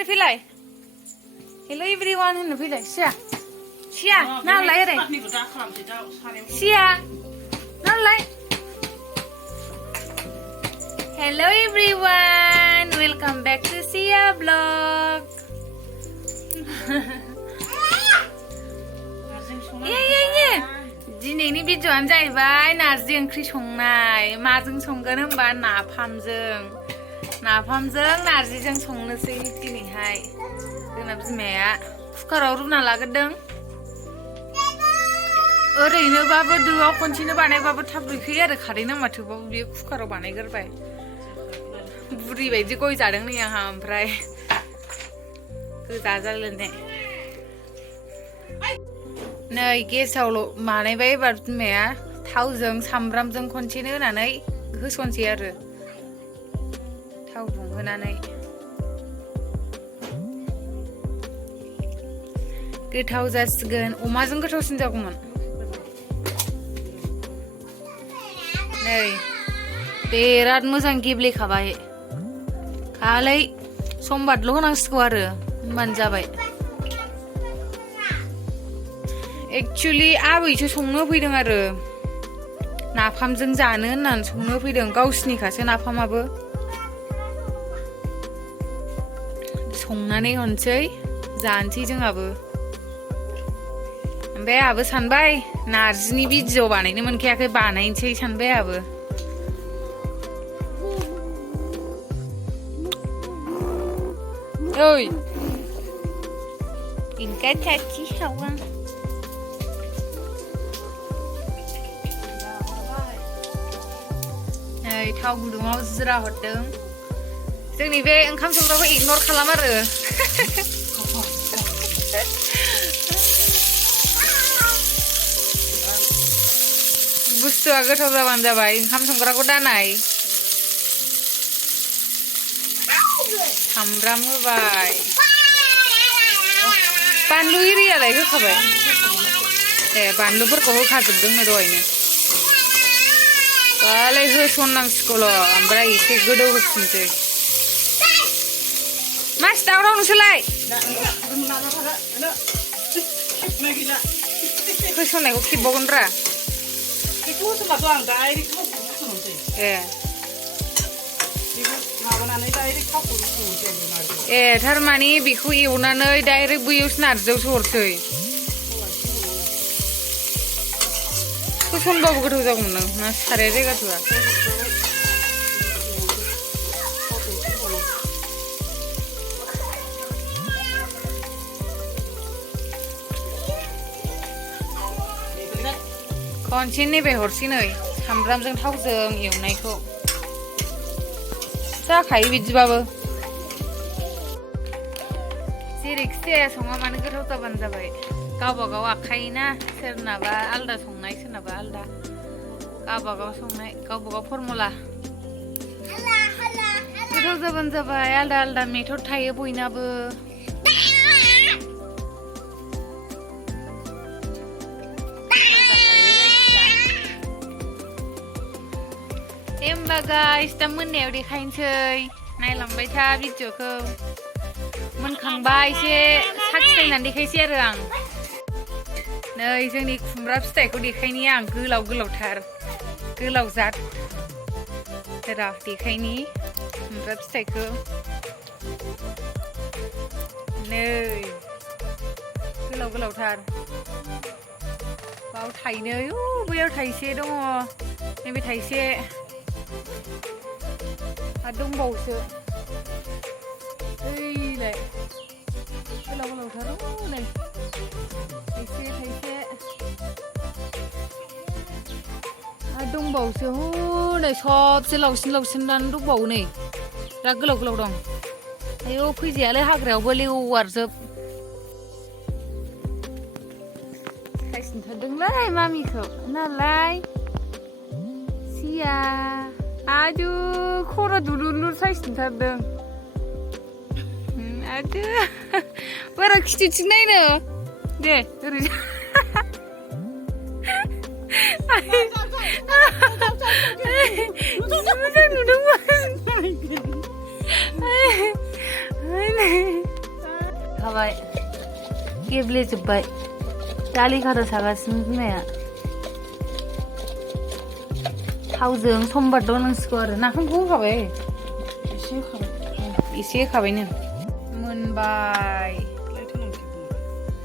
आरो फैलाय हेल' एभ्रिवान होननो फैलाय सिया नालाय ओरै सिया नालाय हेल' एभ्रिवान वेलकाम बेक टु सिया ब्लग दिनैनि भिडिअ'आनो जाहैबाय नारजि ओंख्रि संनाय माजों संगोन होनबा नाफामजों नारजिजों संनोसै दिनैहाय जोंना बिमाया कुकाराव रुना लाग्रोदों ओरैनोबाबो दोआव खनसेनो बानायबाबो थाब रुइखायो आरो खारै नांबा थेवबाबो बेयो कुकाराव बानायग्रोबाय बुरि बायदि गय जादों नै आंहा ओमफ्राय गोजा जालायनाय नै गेसावल' बानायबाय एबार बिमाया थावजों सामब्रामजों खनसेनो होनानै होसनसै आरो थाव दुंहोनानै गोथाव जासिगोन अमाजों गोथावसिन जागौमोन नै बिराद मोजां गेब्लेखाबाय खालै समबारल' होनांसिगौ आरो होमबानो जाबाय एक्चुअली आबैसो संनो फैदों आरो नाफामजों जानो होननानै संनो फैदों गावसिनिखासो नाफामाबो संनानै हरनोसै जानोसै जोंहाबो ओमफ्राय आहाबो सानबाय नारजिनि भिडिअ बानायनो मोनखायाखै बानायनोसै सानबाय आहाबो ओइ इंका चाची सावा नै थाव गुदुङाव जिरा हरदों जोंनि बे ओंखाम संग्राखौ इगनर खालाम आरो बुस्थुआ गोथाव जाबानो जाबाय ओंखाम संग्राखौ दानाय सामब्राम होबाय बानलु एरियालाय होखाबाय ए बानलुफोरखौ होखाजोबदोंनो दहायनो दालाय होसननांसिगौल' ओमफ्राय एसे गोदौ होफिनसै मास दावराव नोंसोरलाय होसननायखौ खेबबावगोनब्रा ए थारमाने बेखौ एवनानै डाइरेक्ट बैयावसो नारजियावसो हरसै होसनबाबो गोथाव जागौमोन नों ना साराया जायगा थोआ खनसे नैबे हरसै नै सामब्रामजों थावजों एवनायखौ जाखायो बिदिबाबो जेरैखि जाया सङा मानो गोथाव जाबानो जाबाय गावबागाव आखाइ ना सोरनाबा आलदा संनाय सोरनाबा आलदा गावबागाव संनाय गावबागाव फर्मुला गोथाव जाबानो जाबाय आलदा आलदा मेथड थायो बयनाबो दे होमबा गाइस दा मोननायाव देखायनोसै नायलांबाय था भिडिअखौ मोनखांबा एसे साखिनायनानै देखायसै आरो आं नै जोंनि खुमब्रा फिथाइखौ देखायनि आं गोलाव गोलावथार गोलाव जाद र' देखायनि खुमब्रा फिथाइखौ नै गोलाव गोलावथार बाव थाइनै बैयाव थाइसे दङ नैबे थाइसे आरो दंबावोसो ओइलाय गोलाव गोलावथार नै थाइसे आरो दंबावोसो हनै सबसे लावसिन दंबावो नै बिराद गोलाव गोलाव दं आयौ फैजायालाय हाग्रायावबो लेवारजोब साइसन्थारदोंलै मामिखौ नालाय सिया आदु खर' दुलुर साइसन्थारदों आदु बारा खिथुथिं नायनो दे ओरै मोजां नुदोंमोन संखाबाय गेब्लेजोब्बाय दालि खाथा सागासिनो बिमाया थावजों समबार दंनांसिगौ आरो नाफामखौ होखाबाय एसे होखाबायनो मोनबाय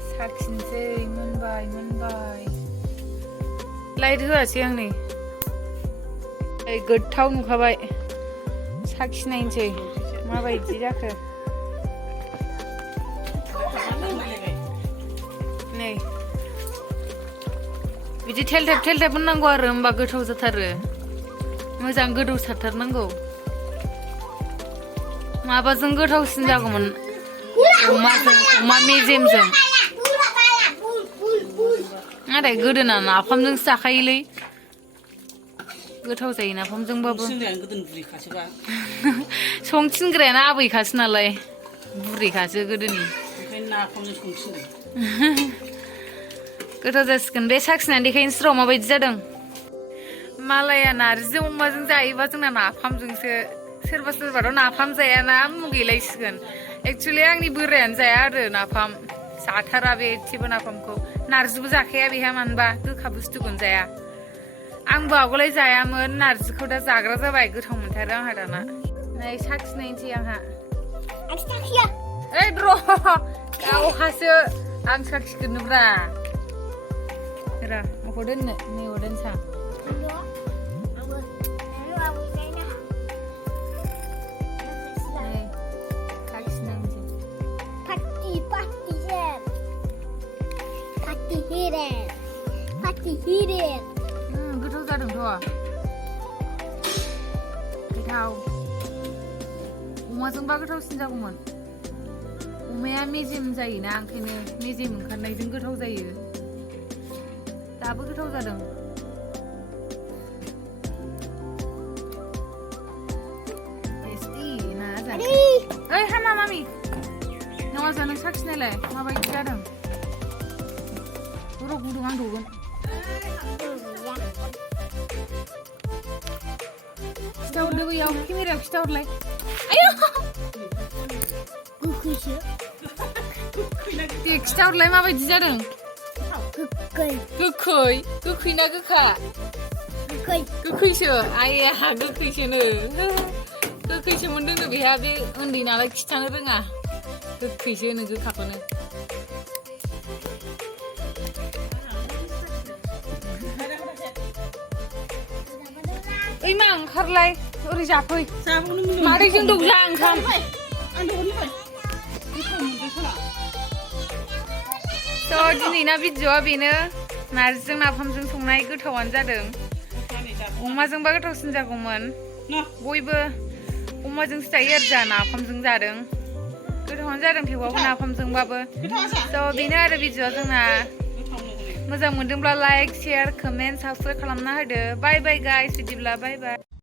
साखिनोसै मोनबाय लाइट होआसै आं नै गोथाव नुखाबाय साखिनायनोसै माबायदि जाखो नै बिदि थेलथेब होननांगौ आरो होमबा गोथाव जाथारो मोजां गोदौसारथारनांगौ माबाजों गोथावसिन जागौमोन अमा मेजेमजों नाथाय गोदोना नाफामजोंसो जाखायोलै गोथाव जायो नाफामजोंबाबो संथिनग्रायानो आबैखासो नालाय बुरैखासो गोदोनि गोथाव जासिगोन बे साखिनानै देखायनोसै र' माबायदि जादों मालाया नारजिजों अमाजों जायोबा जोंना नाफामजोंसो सोरबाथ' नाफाम जायाना मुगैलायसिगोन एक्सुवेलि आंनि बोरायानो जाया आरो नाफाम जाथारा बे एसेबो नाफामखौ नारजिबो जाखाया बेहा मानोबा गोखा बुस्थुखौनो जाया आंबो आवगोलाय जायामोन नारजिखौ दा जाग्रा जाबाय गोथाव मोनथारो आंहा दाना नै साखिनायनोसै आंहा ओइ र' गावहासो आं साखिगोनब्रा र' अबाव दोननो नैयाव दोनसां गोथाव जादोंथ' गोथाव अमाजोंबा गोथावसिन जागौमोन अमाया मेजेम जायोना ओंखायनो मेजेम ओंखारनायजों गोथाव जायो दाबो गोथाव जादों टेस्टि ना जानो ओइ हामा मामि नङा जानो साखिनायलाय माबायदि जादों र' गुदुं आं दौगोन खिथाहरदो बैयाव केमेरायाव खिथाहरलाय आयौ दे खिथाहरलाय माबायदि जादों गोखै ना गोखा गोखैसो आइया गोखैसोनो गोखैसो मोनदोंनो बेहा बे उन्दै नालाय खिथानो रोङा गोखैसो होनो गोखाखौनो ओइ मा ओंखारलाय ओरै जाफै मादैजों दौजा ओंखाम थ' दिनैना भिडिअ'आ बेनो नारजिजों नाफामजों संनाय गोथावानो जादों अमाजोंबा गोथावसिन जागौमोन बयबो अमाजोंसो जायो आरो जोंहा नाफामजों जादों गोथावानो जादों थेवबाबो नाफामजोंबाबो थ' बेनो आरो भिडिअ'आ जोंना मोजां मोनदोंब्ला लाइक शेयार कमेन्ट साबस्क्राइब खालामना होदो बाय बाय गाइस बिदिब्ला बाय बाय